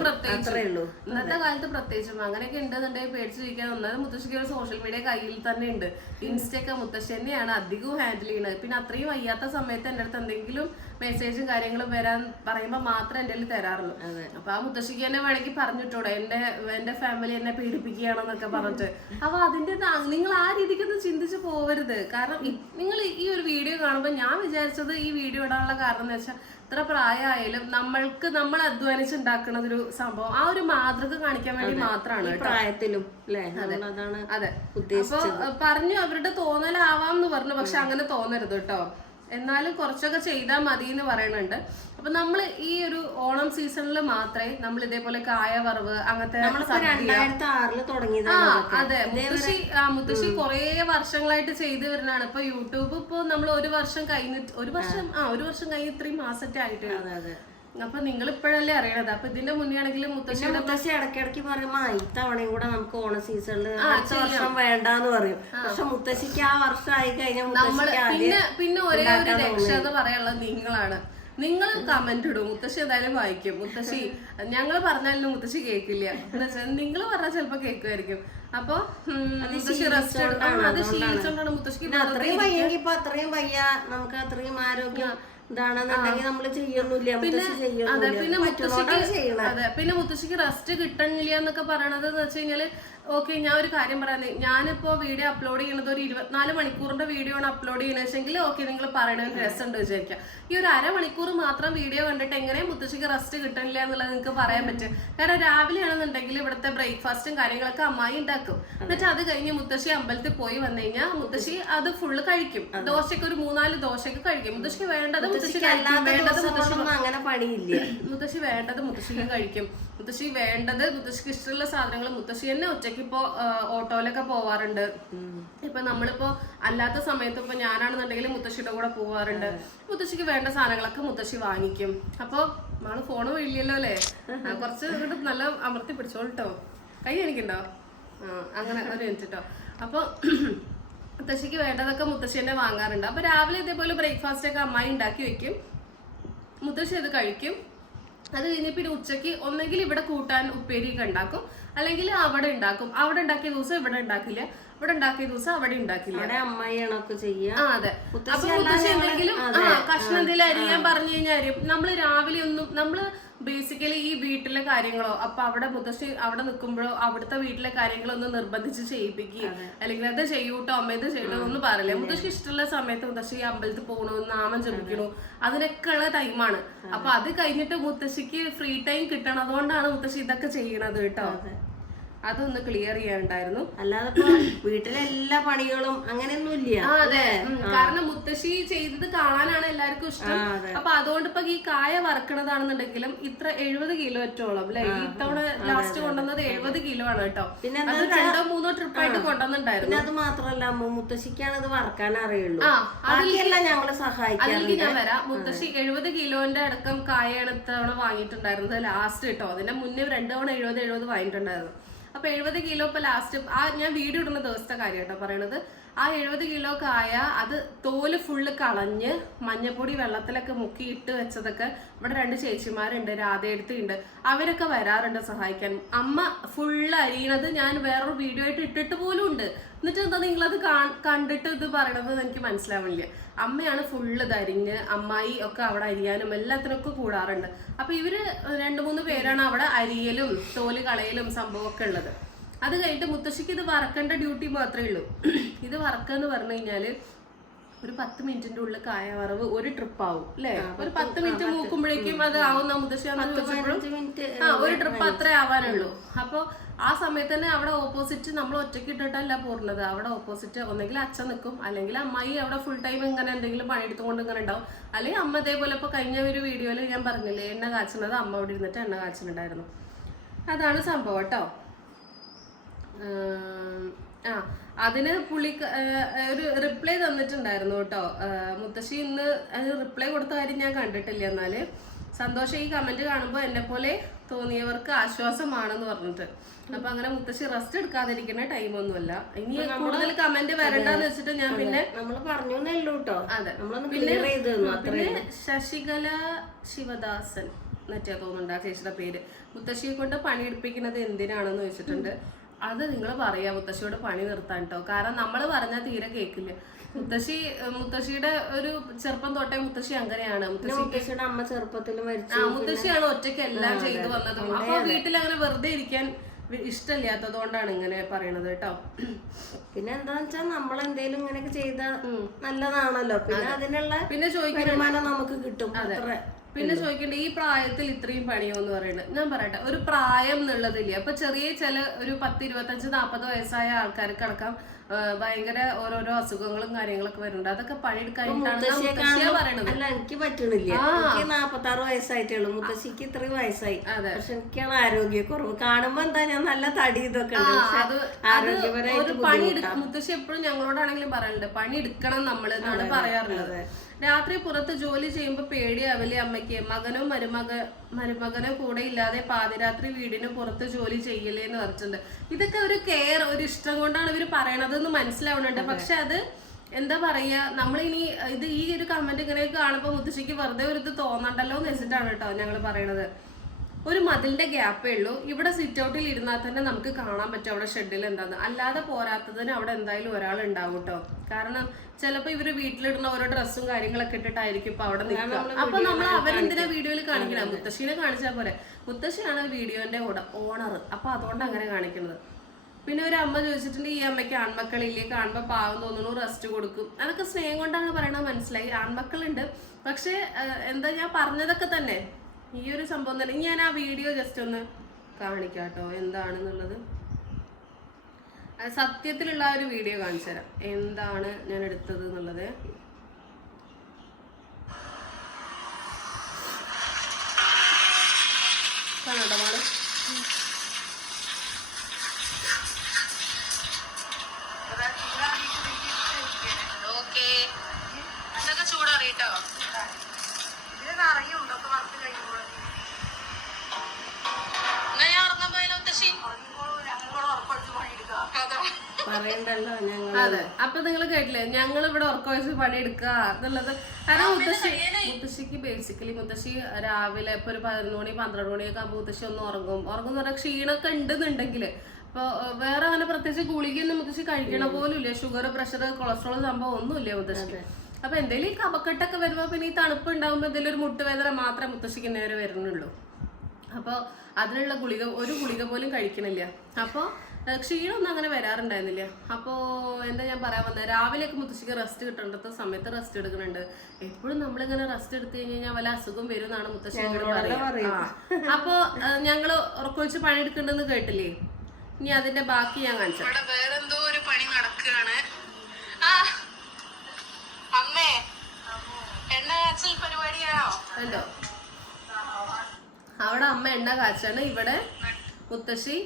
ഇന്നത്തെ കാലത്ത് പ്രത്യേകിച്ചും അങ്ങനെയൊക്കെ ഉണ്ടെന്നുണ്ടെങ്കിൽ പേടിച്ചിരിക്കാൻ ഒന്നത് മുത്തശ്ശിക്ക് സോഷ്യൽ മീഡിയ കയ്യിൽ തന്നെ ഉണ്ട്. ഇൻസ്റ്റയൊക്കെ മുത്തശ്ശി തന്നെയാണ് അധികവും ഹാൻഡിൽ ചെയ്യുന്നത്. പിന്നെ അത്രയും വയ്യാത്ത സമയത്ത് എന്റെ അടുത്ത് എന്തെങ്കിലും മെസ്സേജും കാര്യങ്ങളും വരാൻ പറയുമ്പോൾ മാത്രം എന്റെ കയ്യിൽ തരാറുള്ളൂ. അപ്പൊ ആ മുത്തശ്ശിക്ക് തന്നെ വേണമെങ്കിൽ പറഞ്ഞിട്ടൂടെ. എന്റെ എന്റെ ഫാമിലി എന്നെ പീഡിപ്പിക്കുകയാണെന്നൊക്കെ പറഞ്ഞിട്ട്. അപ്പൊ അതിന്റെ നിങ്ങൾ ആ രീതിക്കൊന്നും ചിന്തിച്ച് പോവരുത്. കാരണം നിങ്ങൾ ഈ ഒരു വീഡിയോ കാണുമ്പോൾ ഞാൻ വിചാരിച്ചത് ഈ വീഡിയോ ഇടാനുള്ള കാരണം എന്ന് വെച്ചാൽ ഇത്ര പ്രായമായാലും നമ്മൾക്ക് നമ്മൾ അധ്വാനിച്ചുണ്ടാക്കുന്ന ഒരു സംഭവം. ആ ഒരു മാതൃക കാണിക്കാൻ വേണ്ടി മാത്രമാണ് പ്രായത്തിലും അതെ. അപ്പൊ പറഞ്ഞു അവരുടെ തോന്നലാവാം എന്ന് പറഞ്ഞു. പക്ഷെ അങ്ങനെ തോന്നരുത് കേട്ടോ. എന്നാലും കുറച്ചൊക്കെ ചെയ്താൽ മതി എന്ന് പറയുന്നുണ്ട് അപ്പൊ നമ്മൾ ഈ ഒരു ഓണം സീസണിൽ മാത്രമേ നമ്മൾ ഇതേപോലെ കായ വറവ് അങ്ങനത്തെ നമ്മളിപ്പോ രണ്ടായിരത്തി ആറിൽ തുടങ്ങിയതാണ് അതെ. മുത്തശ്ശി മുത്തശ്ശി കുറേ വർഷങ്ങളായിട്ട് ചെയ്തു വരുന്നതാണ്. ഇപ്പൊ യൂട്യൂബ് ഇപ്പൊ നമ്മൾ ഒരു വർഷം കഴിഞ്ഞിട്ട് ഒരു വർഷം ആ ഒരു വർഷം കഴിഞ്ഞ് ഇത്രയും മാസത്തെ അതെ. അപ്പൊ നിങ്ങൾ ഇപ്പോഴല്ലേ അറിയണത്? അപ്പൊ ഇതിന്റെ മുന്നേ ആണെങ്കിലും മുത്തശ്ശി മുത്തശ്ശി ഇടയ്ക്കിടയ്ക്ക് പറയും ആ ഇത്തവണയും കൂടെ നമുക്ക് ഓണ സീസണിൽ അടുത്ത വർഷം വേണ്ടെന്ന് പറയും. പക്ഷെ മുത്തശ്ശിക്ക് ആ വർഷം ആയി കഴിഞ്ഞാൽ പിന്നെ പിന്നെ ഒരേ ഒരു രക്ഷ എന്ന് പറയാനുള്ളത് നിങ്ങളാണ്. നിങ്ങൾ കമന്റ് ഇടും. മുത്തശ്ശി എന്തായാലും വായിക്കും. മുത്തശ്ശി ഞങ്ങൾ പറഞ്ഞാലും മുത്തശ്ശി കേൾക്കില്ല. എന്ന് വെച്ചാൽ നിങ്ങൾ പറഞ്ഞാൽ ചിലപ്പോ കേൾക്കുമായിരിക്കും അപ്പൊ മുത്തശ്ശി റെസ്റ്റ് അത് ശീലിച്ചോണ്ടാണ് മുത്തശ്ശിക്ക് അത്രയും വയ്യെങ്കിൽ ഇപ്പൊ അത്രയും വയ്യ നമുക്ക് അത്രയും ആരോഗ്യം ഇതാണെന്നുണ്ടെങ്കിൽ നമ്മൾ പിന്നെ അതെ പിന്നെ മുത്തശ്ശിക്ക് റെസ്റ്റ് കിട്ടണില്ല എന്നൊക്കെ പറയണത് എന്ന് വെച്ച് കഴിഞ്ഞാൽ ഓക്കെ ഞാൻ ഒരു കാര്യം പറയുന്നത് ഞാനിപ്പോ വീഡിയോ അപ്ലോഡ് ചെയ്യണത് ഒരു ഇരുപത്തിനാല് മണിക്കൂറിന്റെ വീഡിയോ ആണ് അപ്ലോഡ് ചെയ്യണമെങ്കിൽ ഓക്കെ നിങ്ങൾ പറയണതിന് രസമുണ്ട് വിചാരിക്കുക ഈ ഒരു അരമണിക്കൂർ മാത്രം വീഡിയോ കണ്ടിട്ട് എങ്ങനെ മുത്തശ്ശിക്ക് റെസ്റ്റ് കിട്ടണില്ല എന്നുള്ളത് നിങ്ങൾക്ക് പറയാൻ പറ്റും. കാരണം രാവിലെ ആണെന്നുണ്ടെങ്കിൽ ഇവിടുത്തെ ബ്രേക്ക്ഫാസ്റ്റും കാര്യങ്ങളൊക്കെ അമ്മായി ഉണ്ടാക്കും. എന്നിട്ട് അത് കഴിഞ്ഞ് മുത്തശ്ശി അമ്പലത്തിൽ പോയി വന്നു കഴിഞ്ഞാൽ മുത്തശ്ശി അത് ഫുള്ള് കഴിക്കും. ദോശയ്ക്ക് ഒരു മൂന്നാൽ ദോശയ്ക്ക് കഴിക്കും. മുത്തശ്ശി വേണ്ടത് മുത്തശ്ശി അങ്ങനെ പണിയില്ല. മുത്തശ്ശി വേണ്ടത് മുത്തശ്ശിക്കും കഴിക്കും. മുത്തശ്ശി വേണ്ടത് മുത്തശ്ശിക്ക് ഇഷ്ടമുള്ള സാധനങ്ങൾ മുത്തശ്ശി തന്നെ ഉച്ചയ്ക്ക് ഇപ്പോ ഓട്ടോയിലൊക്കെ പോവാറുണ്ട്. ഇപ്പൊ നമ്മളിപ്പോ അല്ലാത്ത സമയത്ത് ഇപ്പൊ ഞാനാണെന്നുണ്ടെങ്കിൽ മുത്തശ്ശിയുടെ കൂടെ പോവാറുണ്ട്. മുത്തശ്ശിക്ക് വേണ്ട സാധനങ്ങളൊക്കെ മുത്തശ്ശി വാങ്ങിക്കും. അപ്പൊ നമ്മൾ ഫോണ് വീഴില്ലല്ലോ അല്ലേ? കുറച്ച് നല്ല അമർത്തി പിടിച്ചോളട്ടോ. കൈ എനിക്കുണ്ടോ? ആ അങ്ങനെ ഒരു മിനിറ്റ് കേട്ടോ അപ്പൊ *clears throat* മുത്തശ്ശിക്ക് വേണ്ടതൊക്കെ മുത്തശ്ശി തന്നെ വാങ്ങാറുണ്ട്. അപ്പൊ രാവിലെ ഇതേപോലെ ബ്രേക്ക്ഫാസ്റ്റ് ഒക്കെ അമ്മായി ഉണ്ടാക്കി വെക്കും. മുത്തശ്ശി അത് കഴിക്കും. അത് കഴിഞ്ഞ് പിന്നെ ഉച്ചയ്ക്ക് ഒന്നെങ്കിൽ ഇവിടെ കൂട്ടാൻ ഉപ്പേരിയൊക്കെ ഉണ്ടാക്കും. അല്ലെങ്കിൽ അവിടെ ഉണ്ടാക്കും. അവിടെ ഉണ്ടാക്കിയ ദിവസം ഇവിടെ ഉണ്ടാക്കില്ല. ഇവിടെ ഉണ്ടാക്കിയ ദിവസം അവിടെ ഉണ്ടാക്കില്ല. അമ്മയാണൊക്കെ ചെയ്യാ ആ അതെ. അപ്പൊ എന്തെങ്കിലും ആ കഷ്ണം എന്തെങ്കിലും അരിയാൻ പറഞ്ഞു കഴിഞ്ഞാൽ അരിയും. നമ്മൾ രാവിലെ ഒന്നും നമ്മൾ ബേസിക്കലി ഈ വീട്ടിലെ കാര്യങ്ങളോ അപ്പൊ അവിടെ മുത്തശ്ശി അവിടെ നിൽക്കുമ്പോഴോ അവിടുത്തെ വീട്ടിലെ കാര്യങ്ങളോ ഒന്ന് നിർബന്ധിച്ച് ചെയ്യിപ്പിക്കുകയും അല്ലെങ്കിൽ അത് ചെയ്യൂട്ടോ അമ്മ ഇത് ചെയ്യട്ടോ ഒന്നും പറയില്ല. മുത്തശ്ശി ഇഷ്ടമുള്ള സമയത്ത് മുത്തശ്ശി അമ്പലത്തിൽ പോകണോ നാമം ജപിക്കണോ അതിനൊക്കെ ഉള്ള ടൈമാണ് അപ്പൊ അത് കഴിഞ്ഞിട്ട് മുത്തശ്ശിക്ക് ഫ്രീ ടൈം കിട്ടണം അതുകൊണ്ടാണ് മുത്തശ്ശി ഇതൊക്കെ ചെയ്യണത് കേട്ടോ. അതൊന്ന് ക്ലിയർ ചെയ്യാനുണ്ടായിരുന്നു. അല്ലാതെ വീട്ടിലെ എല്ലാ പണികളും അങ്ങനെയൊന്നും ഇല്ല. അതെ. കാരണം മുത്തശ്ശി ചെയ്തത് കാണാനാണ് എല്ലാവർക്കും ഇഷ്ടം. അപ്പൊ അതുകൊണ്ട് ഇപ്പൊ ഈ കായ വറക്കണതാണെന്നുണ്ടെങ്കിലും ഇത്ര എഴുപത് കിലോ ഒറ്റോളം അല്ലെ? ഇത്തവണ ലാസ്റ്റ് കൊണ്ടുവന്നത് എഴുപത് കിലോ ആണ് കേട്ടോ. പിന്നെ അത് രണ്ടോ മൂന്നോ ട്രിപ്പ് ആയിട്ട് കൊണ്ടുവന്നിട്ടുണ്ടായിരുന്നു. പിന്നെ അത് മാത്രല്ല മുത്തശ്ശിക്കാണ് ഇത് വറക്കാൻ അറിയുള്ളൂ. അതിലേക്കല്ല ഞങ്ങളെ ഞങ്ങൾ സഹായിക്കാം അതിലേക്ക് ഞാൻ വരാം. മുത്തശ്ശി എഴുപത് കിലോന്റെ അടക്കം കായാണ് ഇത്തവണ വാങ്ങിയിട്ടുണ്ടായിരുന്നത് ലാസ്റ്റ് കേട്ടോ അതിന്റെ മുന്നേ രണ്ടു തവണ എഴുപത് എഴുപത് വാങ്ങിയിട്ടുണ്ടായിരുന്നു. അപ്പൊ എഴുപത് കിലോ ഇപ്പൊ ലാസ്റ്റ് ആ ഞാൻ വീഡിയോ ഇടുന്ന ദിവസത്തെ കാര്യം കേട്ടോ പറയണത്. ആ എഴുപത് കിലോ കായ അത് തോൽ ഫുള്ള് കളഞ്ഞ് മഞ്ഞപ്പൊടി വെള്ളത്തിലൊക്കെ മുക്കി ഇട്ട് വെച്ചതൊക്കെ ഇവിടെ രണ്ട് ചേച്ചിമാരുണ്ട് രാധയെടുത്തിണ്ട് അവരൊക്കെ വരാറുണ്ട് സഹായിക്കാൻ. അമ്മ ഫുള്ള് അരിയണത് ഞാൻ വേറൊരു വീഡിയോ ആയിട്ട് ഇട്ടിട്ട് പോലും ഉണ്ട്. എന്നിട്ട് എന്താ നിങ്ങളത് കണ്ടിട്ട് ഇത് പറയണത് എനിക്ക് മനസ്സിലാവില്ല അമ്മയാണ് ഫുള്ള് ഇത് അരിഞ്ഞ് അമ്മായി ഒക്കെ അവിടെ അരിയാനും എല്ലാത്തിനൊക്കെ കൂടാറുണ്ട്. അപ്പൊ ഇവർ രണ്ട് മൂന്ന് പേരാണ് അവിടെ അരിയലും തോൽ കളയലും സംഭവമൊക്കെ ഉള്ളത്. അത് കഴിഞ്ഞിട്ട് മുത്തശ്ശിക്ക് ഇത് വറക്കേണ്ട ഡ്യൂട്ടി മാത്രമേ ഉള്ളൂ. ഇത് വറക്കാന്ന് പറഞ്ഞു കഴിഞ്ഞാൽ ഒരു പത്ത് മിനിറ്റിന്റെ ഉള്ളിൽ കായ വറവ് ഒരു ട്രിപ്പ് ആവും അല്ലേ? ഒരു പത്ത് മിനിറ്റ് മൂക്കുമ്പോഴേക്കും അത് ആവുന്ന മിനിറ്റ് ആ ഒരു ട്രിപ്പ് അത്രേ ആവാനുള്ളൂ. അപ്പൊ ആ സമയത്ത് തന്നെ അവിടെ ഓപ്പോസിറ്റ് നമ്മൾ ഒറ്റയ്ക്ക് ഇട്ടിട്ടല്ല പോരുന്നത്. അവിടെ ഓപ്പോസിറ്റ് ഒന്നെങ്കിൽ അച്ഛൻ നിൽക്കും അല്ലെങ്കിൽ അമ്മായി അവിടെ ഫുൾ ടൈം ഇങ്ങനെ എന്തെങ്കിലും പണി എടുത്തുകൊണ്ട് ഇങ്ങനെ ഉണ്ടാവും. അല്ലെങ്കിൽ അമ്മ ഇതേപോലെ ഇപ്പൊ കഴിഞ്ഞ ഒരു വീഡിയോയിൽ ഞാൻ പറഞ്ഞില്ലേ എണ്ണ കാച്ചുന്നത് അമ്മ അവിടെ ഇരുന്നിട്ട് എണ്ണ കാച്ചുന്നുണ്ടായിരുന്നു. അതാണ് സംഭവം കേട്ടോ. ആ അതിന് പുള്ളി ഒരു റിപ്ലൈ തന്നിട്ടുണ്ടായിരുന്നു കേട്ടോ. മുത്തശ്ശി ഇന്ന് റിപ്ലൈ കൊടുത്ത കാര്യം ഞാൻ കണ്ടിട്ടില്ല എന്നാൽ. സന്തോഷം ഈ കമന്റ് കാണുമ്പോൾ എന്നെ പോലെ തോന്നിയവർക്ക് ആശ്വാസമാണെന്ന് പറഞ്ഞിട്ട്. അപ്പൊ അങ്ങനെ മുത്തശ്ശി റെസ്റ്റ് എടുക്കാതിരിക്കുന്ന ടൈമൊന്നുമല്ല ഇനി കൂടുതൽ കമന്റ് വരണ്ടെന്ന് വെച്ചിട്ട് ഞാൻ പിന്നെ നമ്മൾ പറഞ്ഞു കേട്ടോ. അതെ. പിന്നെ പിന്നെ ശശികല ശിവദാസൻ മറ്റേ തോന്നുന്നുണ്ട് ആ ചേച്ചിയുടെ പേര്. മുത്തശ്ശിയെ കൊണ്ട് പണിയെടുപ്പിക്കുന്നത് എന്തിനാണെന്ന് ചോദിച്ചിട്ടുണ്ട്. അത് നിങ്ങൾ പറയാ മുത്തശ്ശിയോട് പണി നിർത്താൻ കേട്ടോ കാരണം നമ്മൾ പറഞ്ഞാൽ തീരെ കേൾക്കില്ല മുത്തശ്ശി മുത്തശ്ശിയുടെ ഒരു ചെറുപ്പം തൊട്ടേ മുത്തശ്ശി അങ്ങനെയാണ്. മുത്തശ്ശി മുത്തശ്ശിയുടെ അമ്മ ചെറുപ്പത്തിൽ ആ മുത്തശ്ശിയാണ് ഒറ്റയ്ക്ക് എല്ലാം ചെയ്തു വന്നത്. അപ്പൊ വീട്ടിൽ അങ്ങനെ വെറുതെ ഇരിക്കാൻ ഇഷ്ടമില്ലാത്തത് കൊണ്ടാണ് ഇങ്ങനെ പറയണത് കേട്ടോ പിന്നെ എന്താന്ന് വെച്ചാൽ നമ്മൾ എന്തെങ്കിലും ഇങ്ങനെയൊക്കെ ചെയ്ത നല്ലതാണല്ലോ. പിന്നെ അതിനുള്ള പിന്നെ ചോദിക്കാൻ നമുക്ക് കിട്ടും. അത്ര. പിന്നെ ചോദിക്കേണ്ട ഈ പ്രായത്തിൽ ഇത്രയും പണിയോ എന്ന് പറയുന്നത് ഞാൻ പറയട്ടെ ഒരു പ്രായം എന്നുള്ളതില്ലേ അപ്പൊ ചെറിയ ചില ഒരു പത്ത് ഇരുപത്തഞ്ച് നാൽപ്പത് വയസ്സായ ആൾക്കാർക്ക് അടക്കം ഭയങ്കര ഓരോരോ അസുഖങ്ങളും കാര്യങ്ങളൊക്കെ വരുന്നുണ്ട്. അതൊക്കെ പണിയെടുക്കാനായിട്ടാണ് എനിക്ക് പറ്റണില്ല. എനിക്ക് നാപ്പത്തി ആറ് വയസ്സായിട്ടേ ഉള്ളൂ. മുത്തശ്ശിക്ക് ഇത്രയും വയസ്സായി. പക്ഷെ എനിക്കാണ് ആരോഗ്യക്കുറവ്. കാണുമ്പോ എന്താ ഞാൻ നല്ല തടി ഇതൊക്കെ ആരോഗ്യപരമായിട്ട് പണി മുത്തശ്ശി എപ്പോഴും ഞങ്ങളോടാണെങ്കിലും പറയുന്നുണ്ട് പണി എടുക്കണം നമ്മൾ എന്നാണ് പറയാറുള്ളത്. രാത്രി പുറത്ത് ജോലി ചെയ്യുമ്പോൾ പേടിയാവില്ലേ അമ്മയ്ക്ക്. മകനോ മരുമക മരുമകനോ കൂടെ ഇല്ലാതെ പാതിരാത്രി വീടിന് പുറത്ത് ജോലി ചെയ്യില്ലേ എന്ന് പറഞ്ഞിട്ടുണ്ട്. ഇതൊക്കെ ഒരു കെയർ ഒരു ഇഷ്ടം കൊണ്ടാണ് ഇവർ പറയണത് എന്ന് മനസ്സിലാവുന്നുണ്ട് പക്ഷെ അത് എന്താ പറയാ നമ്മളിനി ഇത് ഈ ഒരു കമന്റ് ഇങ്ങനെ കാണുമ്പോൾ മുത്തശ്ശിക്ക് വെറുതെ ഒരു ഇത് തോന്നണ്ടല്ലോ എന്ന് വെച്ചിട്ടാണ് കേട്ടോ ഞങ്ങൾ പറയണത്. ഒരു മതിലിന്റെ ഗ്യാപ്പേ ഉള്ളൂ. ഇവിടെ സിറ്റ് ഔട്ടിൽ ഇരുന്നാൽ തന്നെ നമുക്ക് കാണാൻ പറ്റും അവിടെ ഷെഡിൽ എന്താന്ന്. അല്ലാതെ പോരാത്തതിന് അവിടെ എന്തായാലും ഒരാൾ ഉണ്ടാവും കേട്ടോ കാരണം ചിലപ്പോ ഇവർ വീട്ടിലിടുന്ന ഓരോ ഡ്രസ്സും കാര്യങ്ങളൊക്കെ ഇട്ടിട്ടായിരിക്കും ഇപ്പൊ അവിടെ നിൽക്കുക. അപ്പൊ നമ്മൾ അവരെന്തിനാ വീഡിയോയിൽ കാണിക്കണം? മുത്തശ്ശീനെ കാണിച്ചാൽ പോലെ മുത്തശ്ശിയാണ് വീഡിയോന്റെ ഓണർ അപ്പൊ അതുകൊണ്ട് അങ്ങനെ കാണിക്കുന്നത്. പിന്നെ ഒരു അമ്മ ചോദിച്ചിട്ടുണ്ട് ഈ അമ്മയ്ക്ക് ആൺമക്കളില്ലേ? കാണുമ്പോൾ പാവം തോന്നുന്നു റെസ്റ്റ് കൊടുക്കും. അതൊക്കെ സ്നേഹം കൊണ്ടാണ് പറയണത് മനസ്സിലായി. ആൺമക്കളുണ്ട്. പക്ഷേ എന്താ ഞാൻ പറഞ്ഞതൊക്കെ തന്നെ. ഈ ഒരു സംഭവം തന്നെ. ഞാൻ ആ വീഡിയോ ജസ്റ്റ് ഒന്ന് കാണിക്കാം കേട്ടോ എന്താണെന്നുള്ളത് സത്യത്തിലുള്ള ഒരു വീഡിയോ കാണിച്ചു തരാം. എന്താണ് ഞാൻ എടുത്തത് എന്നുള്ളത്. കാണാട്ടോ മോൾ. ഇവിടെ ഉറക്കവയസ് പണിയെടുക്കുക എന്നുള്ളത്. കാരണം മുത്തശ്ശി മുത്തശ്ശിക്ക് ബേസിക്കലി മുത്തശ്ശി രാവിലെ ഇപ്പൊ ഒരു പതിനൊന്ന് മണി പന്ത്രണ്ട് മണിയൊക്കെ ആകുമ്പോൾ മുത്തശ്ശി ഒന്ന് ഉറങ്ങും. ഉറങ്ങുന്ന പറഞ്ഞാൽ ക്ഷീണമൊക്കെ ഉണ്ടെന്നുണ്ടെങ്കിൽ ഇപ്പൊ വേറെ അങ്ങനെ പ്രത്യേകിച്ച് ഗുളികയൊന്നും മുത്തശ്ശി കഴിക്കണ പോലും ഇല്ല ഷുഗർ പ്രഷർ കൊളസ്ട്രോൾ സംഭവം ഒന്നുമില്ല മുത്തശ്ശി അപ്പൊ എന്തെങ്കിലും ഈ കപക്കെട്ടൊക്കെ വരുമ്പോ പിന്നെ ഈ തണുപ്പ് ഉണ്ടാകുമ്പോ എന്തെങ്കിലും ഒരു മുട്ടുവേദന മാത്രമേ മുത്തശ്ശിക്ക് നേരെ വരുന്നുള്ളൂ. അപ്പോൾ അതിനുള്ള ഗുളിക ഒരു ഗുളിക പോലും കഴിക്കണില്ല. അപ്പോൾ ക്ഷീണമൊന്നും അങ്ങനെ വരാറുണ്ടായിരുന്നില്ല. അപ്പോൾ എന്താ ഞാൻ പറയാൻ വന്നത് രാവിലെയൊക്കെ മുത്തശ്ശിക്ക് റെസ്റ്റ് കിട്ടേണ്ടത്ത സമയത്ത് റെസ്റ്റ് എടുക്കുന്നുണ്ട്. എപ്പോഴും നമ്മളിങ്ങനെ റെസ്റ്റ് എടുത്തു കഴിഞ്ഞ് കഴിഞ്ഞാൽ വല്ല അസുഖം വരും എന്നാണ് മുത്തശ്ശി പറയുന്നത് പറയാ. അപ്പോൾ ഞങ്ങൾ ഉറക്കൊഴിച്ച് പണിയെടുക്കണ്ടെന്ന് കേട്ടില്ലേ? ഇനി അതിന്റെ ബാക്കി ഞാൻ കാണിച്ചു. വേറെന്തോ ഒരു പണി നടക്കുകയാണ്. അമ്മേ എണ്ണ കാച്ചൽ പരിപാടിയാണോ കണ്ടോ അവിടെ അമ്മ എണ്ണ കാച്ചാണ്. ഇവിടെ മുത്തശ്ശി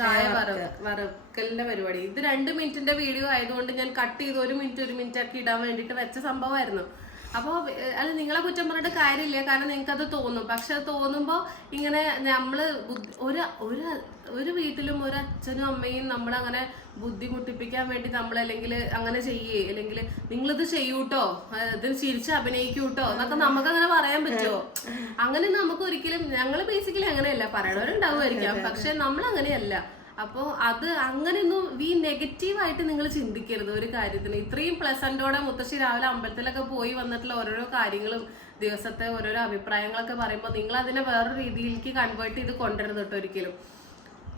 കായ വറ വറക്കലിന്റെ പരിപാടി. ഇത് രണ്ട് മിനിറ്റിന്റെ വീഡിയോ ആയതുകൊണ്ട് ഞാൻ കട്ട് ചെയ്ത് ഒരു മിനിറ്റ് ഒരു മിനിറ്റ് ആക്കി ഇടാൻ വേണ്ടിട്ട് വെച്ച സംഭവമായിരുന്നു. അപ്പോൾ അത് നിങ്ങളെ കുറ്റം പറഞ്ഞിട്ട് കാര്യമില്ല. കാരണം നിങ്ങൾക്ക് അത് തോന്നും. പക്ഷെ അത് തോന്നുമ്പോൾ ഇങ്ങനെ നമ്മൾ ഒരു ഒരു ഒരു വീട്ടിലും ഒരു അച്ഛനും അമ്മയും നമ്മളങ്ങനെ ബുദ്ധിമുട്ടിപ്പിക്കാൻ വേണ്ടി നമ്മൾ അല്ലെങ്കിൽ അങ്ങനെ ചെയ്യേ. അല്ലെങ്കിൽ നിങ്ങളിത് ചെയ്യൂട്ടോ? ഇത് ചിരിച്ച് അഭിനയിക്കൂട്ടോ? എന്നൊക്കെ നമുക്ക് അങ്ങനെ പറയാൻ പറ്റുമോ അങ്ങനെ നമുക്ക് ഒരിക്കലും ഞങ്ങൾ ബേസിക്കലി അങ്ങനെയല്ല. പറയണവരുണ്ടാവുമായിരിക്കാം. പക്ഷെ നമ്മൾ അങ്ങനെയല്ല അപ്പോൾ അത് അങ്ങനെയൊന്നും ഈ നെഗറ്റീവായിട്ട് നിങ്ങൾ ചിന്തിക്കരുത് ഒരു കാര്യത്തിന്. ഇത്രയും പ്ലസന്റോടെ മുത്തശ്ശി രാവിലെ അമ്പലത്തിലൊക്കെ പോയി വന്നിട്ടുള്ള ഓരോരോ കാര്യങ്ങളും ദിവസത്തെ ഓരോരോ അഭിപ്രായങ്ങളൊക്കെ പറയുമ്പോൾ നിങ്ങൾ അതിനെ വേറൊരു രീതിയിലേക്ക് കൺവേർട്ട് ചെയ്ത് കൊണ്ടുവരുന്നുണ്ട് ഒരിക്കലും.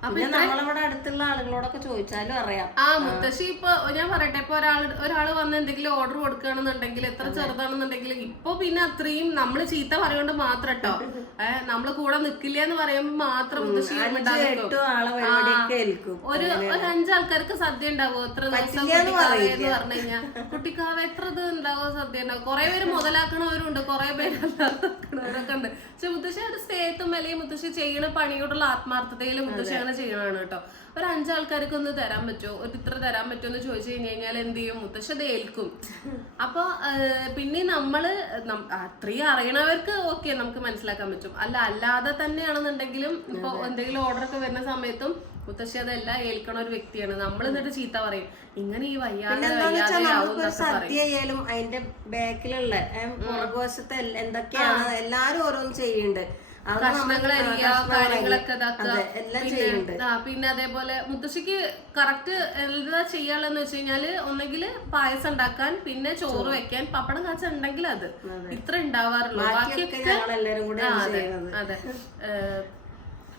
പിന്നെ നമ്മളിവിടെ അടുത്തുള്ള ആളുകളോടൊക്കെ ചോദിച്ചാലും അറിയാം. ആ മുത്തശ്ശി ഇപ്പൊ ഞാൻ പറയട്ടെ ഇപ്പൊ ഒരാൾ ഒരാൾ വന്ന് എന്തെങ്കിലും ഓർഡർ കൊടുക്കുകയാണെന്നുണ്ടെങ്കിൽ എത്ര ചെറുതാണെന്നുണ്ടെങ്കിൽ ഇപ്പൊ പിന്നെ അത്രയും നമ്മൾ ചീത്ത പറയുകൊണ്ട് മാത്രം കേട്ടോ *laughs* ഏഹ് നമ്മൾ കൂടെ നിക്കില്ല എന്ന് പറയുമ്പോ മാത്രം മുത്തശ്ശി ഒരു ഒരു അഞ്ചാൾക്കാർക്ക് സദ്യ ഉണ്ടാവോ? എത്ര ദിവസം കുട്ടിക്കാവ് എന്ന് പറഞ്ഞു കഴിഞ്ഞാൽ കുട്ടിക്കാവ എത്ര ഇത് ഉണ്ടാവോ സദ്യ ഉണ്ടാവും? കുറെ പേര് മുതലാക്കണവരുണ്ട് കുറെ പേര് അല്ലാതാക്കണവരൊക്കെ ഉണ്ട്. പക്ഷെ മുത്തശ്ശി ഒരു സ്നേഹത്തും അല്ലെങ്കിൽ മുത്തശ്ശി ചെയ്യണ പണിയോടുള്ള ആത്മാർത്ഥതയിൽ മുത്തശ്ശി അങ്ങനെ ചെയ്യണതാണ് കേട്ടോ. ഒരു അഞ്ചാൾക്കാർക്ക് ഒന്ന് തരാൻ പറ്റുമോ? ഒരു ഇത്ര തരാൻ പറ്റുമോ എന്ന് ചോദിച്ചു കഴിഞ്ഞു കഴിഞ്ഞാൽ എന്ത് ചെയ്യും? മുത്തശ്ശ അത് ഏൽക്കും. അപ്പൊ പിന്നെ നമ്മൾ അത്രയും അറിയണവർക്ക് ഓക്കെ നമുക്ക് മനസ്സിലാക്കാൻ പറ്റും. അല്ല അല്ലാതെ തന്നെയാണെന്നുണ്ടെങ്കിലും ഇപ്പൊ എന്തെങ്കിലും ഓർഡർ ഒക്കെ വരുന്ന സമയത്തും മുത്തശ്ശി അതെല്ലാം ഏൽക്കണ ഒരു വ്യക്തിയാണ്. നമ്മൾ എന്നിട്ട് ചീത്ത പറയും. ഇങ്ങനെ ഈ വയ്യാതെ സദ്യ ആയാലും അതിന്റെ ബാക്കിലുള്ള പുറകുവശത്തെ എന്തൊക്കെയാണ് എല്ലാരും ഓരോന്ന് ചെയ്യുന്നുണ്ട്. പിന്നെ അതേപോലെ മുത്തശ്ശിക്ക് കറക്റ്റ് എന്താ ചെയ്യാനുള്ളതെന്ന് വെച്ച് കഴിഞ്ഞാൽ ഒന്നെങ്കിൽ പായസം ഉണ്ടാക്കാൻ പിന്നെ ചോറ് വെക്കാൻ പപ്പടം കാച്ച ഉണ്ടെങ്കിൽ അത്. ഇത്ര ഉണ്ടാവാറുള്ളൂ. ബാക്കിയൊക്കെ അതെ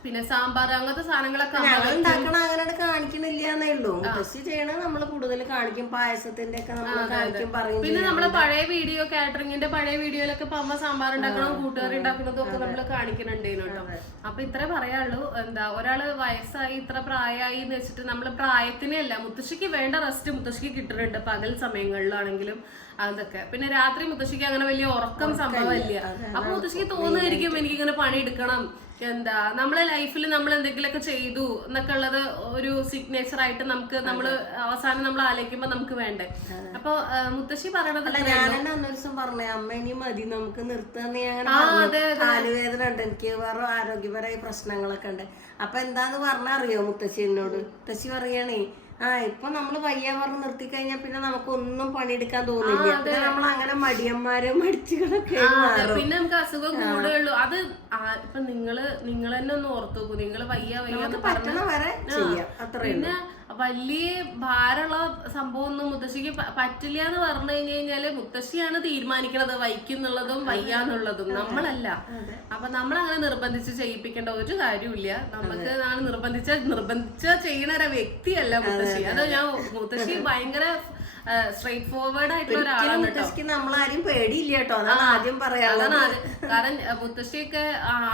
പിന്നെ സാമ്പാർ അങ്ങനത്തെ സാധനങ്ങളൊക്കെ ഞങ്ങൾ ഉണ്ടാക്കണ അങ്ങനെ കാണിക്കണില്ല എന്നേ ഉള്ളൂ കൃഷി ചെയ്യണ നമ്മൾ കൂടുതൽ കാണിക്കും പായസത്തിന്റെ ഒക്കെ നമ്മൾ കാണിക്കും പറയും പിന്നെ നമ്മളെ പഴയ വീഡിയോ കാറ്ററിംഗിന്റെ പഴയ വീഡിയോയിലൊക്കെ ഇപ്പൊ അമ്മ സാമ്പാർ ഉണ്ടാക്കണം കൂട്ടുകറി ഉണ്ടാക്കുന്നതും ഒക്കെ നമ്മൾ കാണിക്കുന്നുണ്ടേനു കേട്ടോ. അപ്പൊ ഇത്രേ പറയാനുള്ളൂ എന്താ ഒരാൾ വയസ്സായി ഇത്ര പ്രായമായി എന്ന് വെച്ചിട്ട് നമ്മൾ പ്രായത്തിനെ അല്ല മുത്തശ്ശിക്ക് വേണ്ട റെസ്റ്റ് മുത്തശ്ശിക്ക് കിട്ടുന്നുണ്ട് പകൽ സമയങ്ങളിലാണെങ്കിലും അതൊക്കെ. പിന്നെ രാത്രി മുത്തശ്ശിക്ക് അങ്ങനെ വലിയ ഉറക്കം സംഭവമില്ല. അപ്പൊ മുത്തശ്ശിക്ക് തോന്നുമായിരിക്കും എനിക്ക് ഇങ്ങനെ പണിയെടുക്കണം. എന്താ നമ്മളെ ലൈഫിൽ നമ്മൾ എന്തെങ്കിലുമൊക്കെ ചെയ്തു എന്നൊക്കെ ഉള്ളത് ഒരു സിഗ്നേച്ചർ ആയിട്ട് നമുക്ക് നമ്മൾ അവസാനം നമ്മൾ ആലോചിക്കുമ്പോ നമുക്ക് വേണ്ടേ. അപ്പൊ മുത്തശ്ശി പറയണത് ഞാൻ തന്നെ അന്നൊരു ദിവസം പറഞ്ഞേ അമ്മ ഇനി മതി നമുക്ക് നിർത്താന്ന് ഞാൻ കാലുവേദന ഉണ്ട് എനിക്ക് വേറെ ആരോഗ്യപരമായ പ്രശ്നങ്ങളൊക്കെ ഉണ്ട്. അപ്പൊ എന്താന്ന് പറഞ്ഞറിയോ മുത്തശ്ശി എന്നോട്? മുത്തശ്ശി പറയാണേ ആ ഇപ്പൊ നമ്മൾ വയ്യ പറഞ്ഞ് നിർത്തി കഴിഞ്ഞാൽ പിന്നെ നമുക്ക് ഒന്നും പണിയെടുക്കാൻ തോന്നില്ല. പിന്നെ നമ്മൾ അങ്ങനെ മടിയന്മാരെ മടിച്ചുകളൊക്കെ പിന്നെ നമുക്ക് അസുഖം കൂടുകയുള്ളൂ. അത് ഇപ്പൊ നിങ്ങൾ നിങ്ങൾ തന്നെ ഒന്ന് ഓർത്തു നോക്കൂ നിങ്ങൾ വയ്യ വയ്യ പറ്റണ വരെ പിന്നെ വലിയ ഭാരമുള്ള സംഭവം ഒന്നും മുത്തശ്ശിക്ക് പറ്റില്ല എന്ന് പറഞ്ഞു കഴിഞ്ഞു കഴിഞ്ഞാൽ മുത്തശ്ശിയാണ് തീരുമാനിക്കണത് വൈക്കുന്നുള്ളതും വയ്യാന്നുള്ളതും നമ്മളല്ല. അപ്പൊ നമ്മൾ അങ്ങനെ നിർബന്ധിച്ച് ചെയ്യിപ്പിക്കേണ്ട ഒരു കാര്യമില്ല നമുക്ക് നാളെ നിർബന്ധിച്ച നിർബന്ധിച്ച ചെയ്യണ ഒരു വ്യക്തിയല്ല മുത്തശ്ശി. അത് ഞാൻ മുത്തശ്ശി ഭയങ്കര സ്ട്രേറ്റ് ഫോർവേഡ് ആയിട്ടുള്ള ഒരാളാണ് മുത്തശ്ശിക്ക് നമ്മളാരും പേടിയില്ല കേട്ടോ അതാണ് ആദ്യം പറയാനുള്ളത്. കാരണം മുത്തശ്ശിയൊക്കെ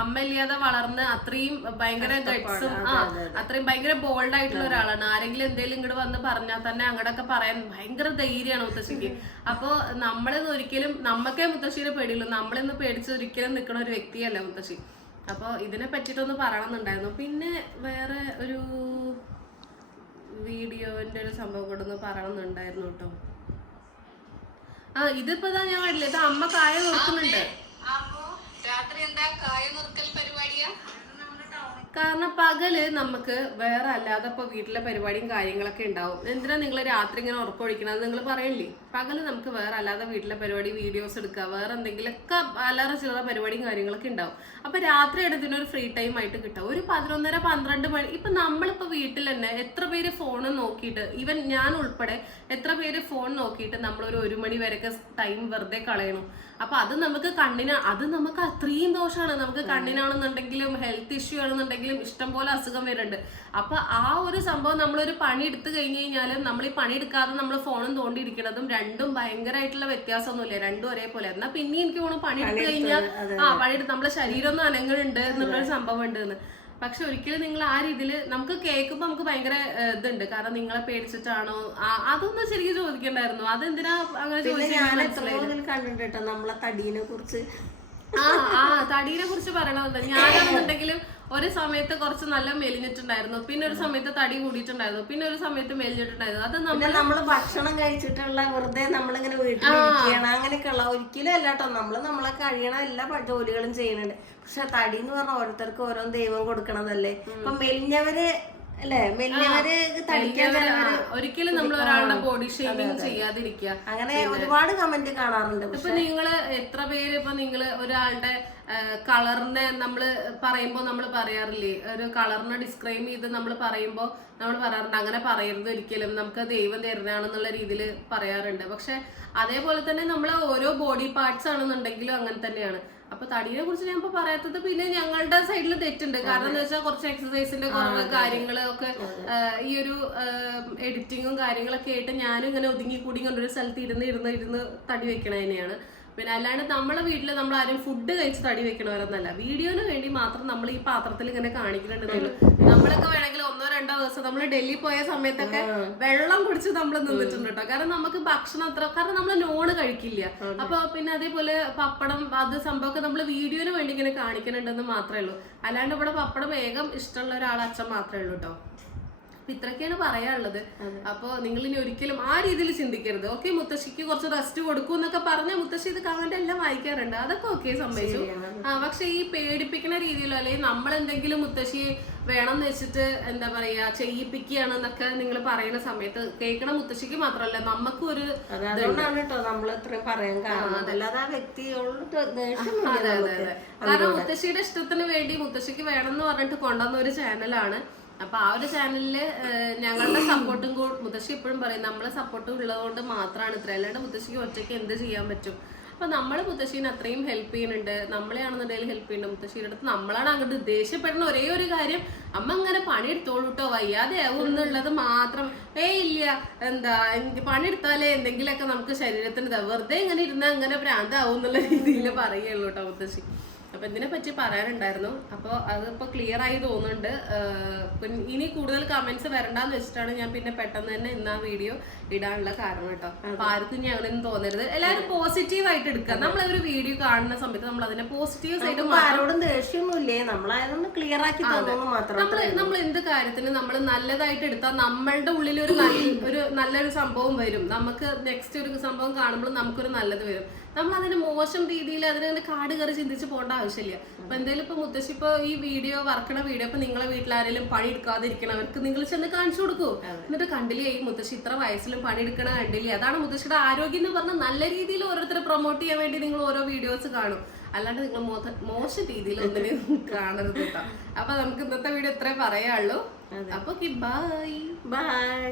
അമ്മയില്ലാതെ വളർന്ന് അത്രയും ഭയങ്കര ഗട്സും ആ അത്രയും ഭയങ്കര ബോൾഡ് ആയിട്ടുള്ള ഒരാളാണ്. ആരെങ്കിലും എന്തെങ്കിലും ഇങ്ങോട്ട് വന്ന് പറഞ്ഞാൽ തന്നെ അങ്ങോട്ടൊക്കെ പറയാൻ ഭയങ്കര ധൈര്യമാണ് മുത്തശ്ശിക്ക്. *laughs* അപ്പോ നമ്മളിന്ന് ഒരിക്കലും നമ്മക്കേ മുത്തശ്ശിനെ പേടിയുള്ളൂ. നമ്മളിന്ന് പേടിച്ച് ഒരിക്കലും നിൽക്കുന്ന ഒരു വ്യക്തിയല്ല മുത്തശ്ശി. അപ്പൊ ഇതിനെ പറ്റിയിട്ടൊന്ന് പറയണമെന്നുണ്ടായിരുന്നു. പിന്നെ വേറെ ഒരു വീഡിയോന്റെ ഒരു സംഭവം കൂടെ ഒന്ന് പറയണമെന്നുണ്ടായിരുന്നു കേട്ടോ. ആ ഇതിപ്പോ ഞാൻ കണ്ടില്ല ഇത് അമ്മ കായ നോക്കുന്നുണ്ട് രാത്രി എന്താ കായ നുറുക്കൽ പരിപാടിയാ? കാരണം പകൽ നമുക്ക് വേറെ അല്ലാതെ ഇപ്പൊ വീട്ടിലെ പരിപാടിയും കാര്യങ്ങളൊക്കെ ഉണ്ടാവും. എന്തിനാ നിങ്ങൾ രാത്രി ഇങ്ങനെ ഉറക്കൊഴിക്കണത് നിങ്ങൾ പറയണില്ലേ? പകൽ നമുക്ക് വേറെ അല്ലാതെ വീട്ടിലെ പരിപാടി വീഡിയോസ് എടുക്കുക വേറെ എന്തെങ്കിലുമൊക്കെ അല്ലാതെ ചില പരിപാടിയും കാര്യങ്ങളൊക്കെ ഉണ്ടാവും. അപ്പൊ രാത്രി എടുത്തിന് ഒരു ഫ്രീ ടൈം ആയിട്ട് കിട്ടും. ഒരു പതിനൊന്നര പന്ത്രണ്ട് മണി ഇപ്പൊ നമ്മളിപ്പോ വീട്ടിൽ തന്നെ എത്ര പേര് ഫോൺ നോക്കിയിട്ട് ഈവൻ ഞാൻ ഉൾപ്പെടെ എത്ര പേര് ഫോൺ നോക്കിയിട്ട് നമ്മളൊരു ഒരു മണി വരെയൊക്കെ ടൈം വെറുതെ കളയണം. അപ്പൊ അത് നമുക്ക് കണ്ണിന് അത് നമുക്ക് അത്രയും ദോഷമാണ് നമുക്ക് കണ്ണിനാണെന്നുണ്ടെങ്കിലും ഹെൽത്ത് ഇഷ്യൂ ആണെന്നുണ്ടെങ്കിലും ഇഷ്ടം പോലെ അസുഖം വരുന്നുണ്ട്. അപ്പൊ ആ ഒരു സംഭവം നമ്മളൊരു പണി എടുത്തു കഴിഞ്ഞു കഴിഞ്ഞാലും നമ്മൾ ഈ പണി എടുക്കാതെ നമ്മൾ ഫോണും തോണ്ടിയിരിക്കുന്നതും രണ്ടും ഭയങ്കരമായിട്ടുള്ള വ്യത്യാസമൊന്നുമില്ല. രണ്ടും ഒരേപോലെ. എന്നാ പിന്നെ എനിക്ക് തോന്നുന്നു പണി എടുത്തു കഴിഞ്ഞാൽ ആ പണിയെടുത്ത് നമ്മുടെ ശരീരം ഒന്ന് അനങ്ങുന്നുണ്ട് എന്നുള്ളൊരു സംഭവം ഉണ്ട് എന്ന് പക്ഷെ ഒരിക്കലും നിങ്ങൾ ആ രീതിയിൽ നമുക്ക് കേൾക്കുമ്പോൾ നമുക്ക് ഭയങ്കര ഇതുണ്ട്. കാരണം നിങ്ങളെ പേടിച്ചിട്ടാണോ? അതൊന്നും ശരിക്കും ചോദിക്കണ്ടായിരുന്നു. അതെന്തിനാ അങ്ങനെ ചോദിച്ചു കണ്ടിട്ടുണ്ട് നമ്മളെ തടീനെ കുറിച്ച്. ആ ആ തടീനെ കുറിച്ച് പറയണമെന്ന് ഞാനാണെന്നുണ്ടെങ്കിലും ഒരു സമയത്ത് കുറച്ച് നല്ല മെലിഞ്ഞിട്ടുണ്ടായിരുന്നു. പിന്നെ ഒരു സമയത്ത് തടി കൂടിയിട്ടുണ്ടായിരുന്നു. പിന്നെ ഒരു സമയത്ത് മെലിഞ്ഞിട്ടുണ്ടായിരുന്നു. അത് നമ്മൾ ഭക്ഷണം കഴിച്ചിട്ടുള്ള വെറുതെ നമ്മളിങ്ങനെ വീട്ടിൽ അങ്ങനെയൊക്കെയുള്ള ഒരിക്കലും അല്ല നമ്മൾ നമ്മൾ നമ്മളെ കഴിയണ എല്ലാ ജോലികളും ചെയ്യുന്നുണ്ട്. പക്ഷെ തടി എന്ന് പറഞ്ഞ ഓരോരുത്തർക്ക് ഓരോ ദൈവം കൊടുക്കണതല്ലേ? ഇപ്പൊ മെലിഞ്ഞവര് അല്ലെ? മെലിഞ്ഞവര് തടിക്കാൻ ചിലവര് ഒരിക്കലും നമ്മൾ ഒരാളുടെ ബോഡി ഷേമിങ് ചെയ്യാതിരിക്കുക. അങ്ങനെ ഒരുപാട് കമന്റ് കാണാറുണ്ട് ഇപ്പൊ നിങ്ങൾ എത്ര പേര് ഇപ്പൊ നിങ്ങൾ ഒരാളുടെ കളറിനെ നമ്മൾ പറയുമ്പോ നമ്മൾ പറയാറില്ലേ? ഒരു കളറിനെ ഡിസ്ക്രൈബ് ചെയ്ത് നമ്മൾ പറയുമ്പോ നമ്മൾ പറയാറുണ്ട് അങ്ങനെ പറയരുത് ഒരിക്കലും നമുക്ക് ദൈവം തരുന്നതാണെന്നുള്ള രീതിയിൽ പറയാറുണ്ട്. പക്ഷെ അതേപോലെ തന്നെ നമ്മൾ ഓരോ ബോഡി പാർട്സ് ആണെന്നുണ്ടെങ്കിലും അങ്ങനെ തന്നെയാണ്. അപ്പൊ തടിയെ കുറിച്ച് ഞാൻ ഇപ്പൊ പറയാത്തത് പിന്നെ ഞങ്ങളുടെ സൈഡിൽ തെറ്റുണ്ട്. കാരണം എന്ന് വെച്ചാൽ കുറച്ച് എക്സസൈസിന്റെ കുറവ് കാര്യങ്ങൾ ഒക്കെ ഈ ഒരു എഡിറ്റിങ്ങും കാര്യങ്ങളൊക്കെ ആയിട്ട് ഞാനും ഇങ്ങനെ ഒതുങ്ങി കൂടി ഒരു സ്ഥലത്ത് ഇരുന്ന് ഇരുന്ന് ഇരുന്ന് തടി വെക്കണ തന്നെയാണ്. പിന്നെ അല്ലാണ്ട് നമ്മളെ വീട്ടിൽ നമ്മൾ ആരും ഫുഡ് കഴിച്ച് തടി വെക്കണവരെന്നല്ല. വീഡിയോന് വേണ്ടി മാത്രം നമ്മൾ ഈ പാത്രത്തിൽ ഇങ്ങനെ കാണിക്കുന്നുണ്ടെന്നുള്ളൂ നമ്മളൊക്കെ വേണമെങ്കിൽ ഒന്നോ രണ്ടോ ദിവസം നമ്മൾ ഡൽഹി പോയ സമയത്തൊക്കെ വെള്ളം കുടിച്ച് നമ്മൾ നിന്നിട്ടുണ്ട് കേട്ടോ കാരണം നമുക്ക് ഭക്ഷണം അത്ര കാരണം നമ്മൾ നോണ് കഴിക്കില്ല. അപ്പൊ പിന്നെ അതേപോലെ പപ്പടം അത് സംഭവമൊക്കെ നമ്മൾ വീഡിയോന് വേണ്ടി ഇങ്ങനെ കാണിക്കുന്നുണ്ടെന്ന് മാത്രമേ ഉള്ളൂ. അല്ലാണ്ട് ഇവിടെ പപ്പടം വേഗം ഇഷ്ടമുള്ള ഒരാൾ അച്ഛൻ മാത്രമേ ഉള്ളൂ കേട്ടോ അപ്പൊ ഇത്രയൊക്കെയാണ് പറയാനുള്ളത്. അപ്പൊ നിങ്ങൾ ഇനി ഒരിക്കലും ആ രീതിയിൽ ചിന്തിക്കരുത്. ഓക്കെ മുത്തശ്ശിക്ക് കുറച്ച് റെസ്റ്റ് കൊടുക്കും എന്നൊക്കെ പറഞ്ഞ മുത്തശ്ശി ഇത് കമന്റ് എല്ലാം വായിക്കാറുണ്ട്. അതൊക്കെ ഓക്കെ സമ്മതിച്ചു. ആ പക്ഷെ ഈ പേടിപ്പിക്കുന്ന രീതിയിലോ അല്ലെങ്കിൽ നമ്മൾ എന്തെങ്കിലും മുത്തശ്ശിയെ വേണം എന്ന് വെച്ചിട്ട് എന്താ പറയാ ചെയ്യിപ്പിക്കുകയാണ് എന്നൊക്കെ നിങ്ങൾ പറയുന്ന സമയത്ത് കേൾക്കണ മുത്തശ്ശിക്ക് മാത്രമല്ല നമുക്കും ഒരു അത് അതുകൊണ്ടാണ് കേട്ടോ നമ്മൾ ഇത്രയും പറയാൻ കാരണം. മുത്തശ്ശിയുടെ ഇഷ്ടത്തിന് വേണ്ടി മുത്തശ്ശിക്ക് വേണം എന്ന് പറഞ്ഞിട്ട് കൊണ്ടുവന്ന ഒരു ചാനലാണ് അപ്പൊ ആ ഒരു ചാനലിൽ ഞങ്ങളുടെ സപ്പോർട്ടും മുത്തശ്ശി എപ്പോഴും പറയും നമ്മളെ സപ്പോർട്ട് ഉള്ളതുകൊണ്ട് മാത്രമാണ് ഇത്ര അല്ലാണ്ട് മുത്തശ്ശിക്ക് ഒറ്റയ്ക്ക് എന്ത് ചെയ്യാൻ പറ്റും? അപ്പൊ നമ്മൾ മുത്തശ്ശീനെ അത്രയും ഹെൽപ്പ് ചെയ്യുന്നുണ്ട്. നമ്മളെയാണെന്നുണ്ടെങ്കിൽ ഹെൽപ്പ് ചെയ്യുന്നുണ്ട്. മുത്തശ്ശിയുടെ അടുത്ത് നമ്മളാണ് അങ്ങോട്ട് ദേഷ്യപ്പെടുന്ന ഒരേ ഒരു കാര്യം. അമ്മ അങ്ങനെ പണിയെടുത്തോളൂ കേട്ടോ വയ്യാതെ ആവും എന്നുള്ളത് മാത്രം. ഏ ഇല്ല. എന്താ പണിയെടുത്താലേ എന്തെങ്കിലുമൊക്കെ നമുക്ക് ശരീരത്തിന്. വെറുതെ ഇങ്ങനെ ഇരുന്നാൽ അങ്ങനെ ഭ്രാന്താവും എന്നുള്ള രീതിയിൽ പറയുള്ളൂ കേട്ടോ മുത്തശ്ശി. അപ്പൊ ഇതിനെ പറ്റി പറയാനുണ്ടായിരുന്നു. അപ്പോൾ അതിപ്പോ ക്ലിയർ ആയി തോന്നുന്നുണ്ട്. ഇനി കൂടുതൽ കമന്റ്സ് വരണ്ടെന്ന് വെച്ചിട്ടാണ് ഞാൻ പിന്നെ പെട്ടെന്ന് തന്നെ ഇന്ന് ആ വീഡിയോ ഇടാനുള്ള കാരണം കേട്ടോ. അപ്പൊ ആർക്കും ഇനി അങ്ങനെയൊന്നും തോന്നരുത്. എല്ലാവരും പോസിറ്റീവ് ആയിട്ട് എടുക്കുക. നമ്മൾ ഒരു വീഡിയോ കാണുന്ന സമയത്ത് നമ്മൾ അതിനെ പോസിറ്റീവ് സൈഡ് ആരോടും ദേഷ്യമൊന്നുമില്ലേ? നമ്മളായതൊന്ന് ക്ലിയർ ആക്കി തോന്നുന്നു മാത്രം നമ്മൾ നമ്മൾ എന്ത് കാര്യത്തിന് നമ്മൾ നല്ലതായിട്ട് എടുത്താൽ നമ്മളുടെ ഉള്ളിൽ ഒരു നല്ല ഒരു നല്ലൊരു സംഭവം വരും. നമുക്ക് നെക്സ്റ്റ് ഒരു സംഭവം കാണുമ്പോൾ നമുക്കൊരു നല്ലത് വരും. നമ്മൾ അതിന് മോശം രീതിയിൽ അതിനെ കാട് കയറി ചിന്തിച്ച് പോകേണ്ട ആവശ്യമില്ല. അപ്പൊ എന്തായാലും ഇപ്പൊ മുത്തശ്ശി ഇപ്പൊ ഈ വീഡിയോ വർക്കണ വീഡിയോ ഇപ്പൊ നിങ്ങളെ വീട്ടിലാരെങ്കിലും പണി എടുക്കാതിരിക്കണം അവർക്ക് നിങ്ങൾ ചെന്ന് കാണിച്ചു കൊടുക്കൂ. എന്നിട്ട് കണ്ടില്ലേ ഈ മുത്തശ്ശി ഇത്ര വയസ്സിലും പണി എടുക്കണ കണ്ടില്ലേ? അതാണ് മുത്തശ്ശിയുടെ ആരോഗ്യം എന്ന് പറഞ്ഞാൽ നല്ല രീതിയിൽ ഓരോരുത്തരെ പ്രൊമോട്ട് ചെയ്യാൻ വേണ്ടി നിങ്ങൾ ഓരോ വീഡിയോസ് കാണും. അല്ലാണ്ട് നിങ്ങൾ മോശ രീതിയിൽ ഒന്നിനെയും *laughs* കാണരുത് കേട്ടോ അപ്പൊ നമുക്ക് ഇന്നത്തെ വീഡിയോ ഇത്രേ പറയാനുള്ളൂ. അപ്പൊ ബൈ ബൈ